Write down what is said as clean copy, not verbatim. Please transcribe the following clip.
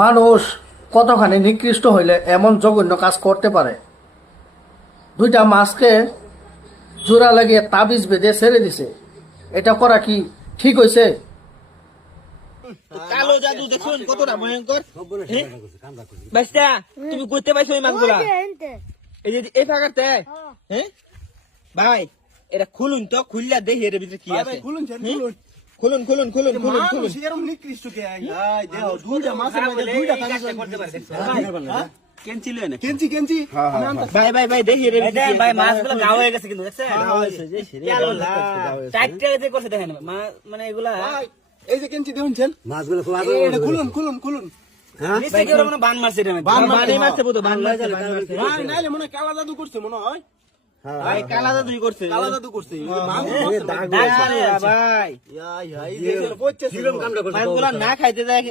মানুষ কতখানি নিকৃষ্ট হইলে এমন জঘন্য কাজ করতে পারে? দুইটা মাছকে জোড়া লাগিয়ে তাবিজ বেঁধে ছেড়ে দিছে, এটা করা কি ঠিক হয়েছে? কালো জাদু দেখুন কতটা ভয়ঙ্কর। বাস্তা তুমি করতে পাইছো এই মাছগুলা? এই যে এই ফাঁকাতে হ্যাঁ ভাই, এটা খুলুন তো, খুললা দেখি এর ভিতরে কি আছে। খুলুন খুলুন খুলুন খুলুন খুলুন খুলুন। নিকৃষ্ট কে ভাই দেহ দুইটা মাছের মধ্যে দুইটা কাজ করতে পারে। কেঞ্চি লয় না কেঞ্চি কেঞ্চি ভাই ভাই ভাই দেখি এর ভিতরে ভাই মাছগুলো গাও হয়ে গেছে কিন্তু দেখছেন চারটে যে করছে দেখেন মানে এগুলা এই যে কেঞ্চি দেখুন মাছগুলো খুব এটা খুলুন খুলুন খুলুন নিশ্চয়ই কেউ মানে বান মারছে এটা বান মারছে বুঝো, বান মারছে ভাই নাইলে মনে হয় কালা জাদু করছে মনে হয়। ভাই, কালা জাদুই করছে। কালা জাদু করছে ভাই ভাই মাছগুলা না খাইতে দেয়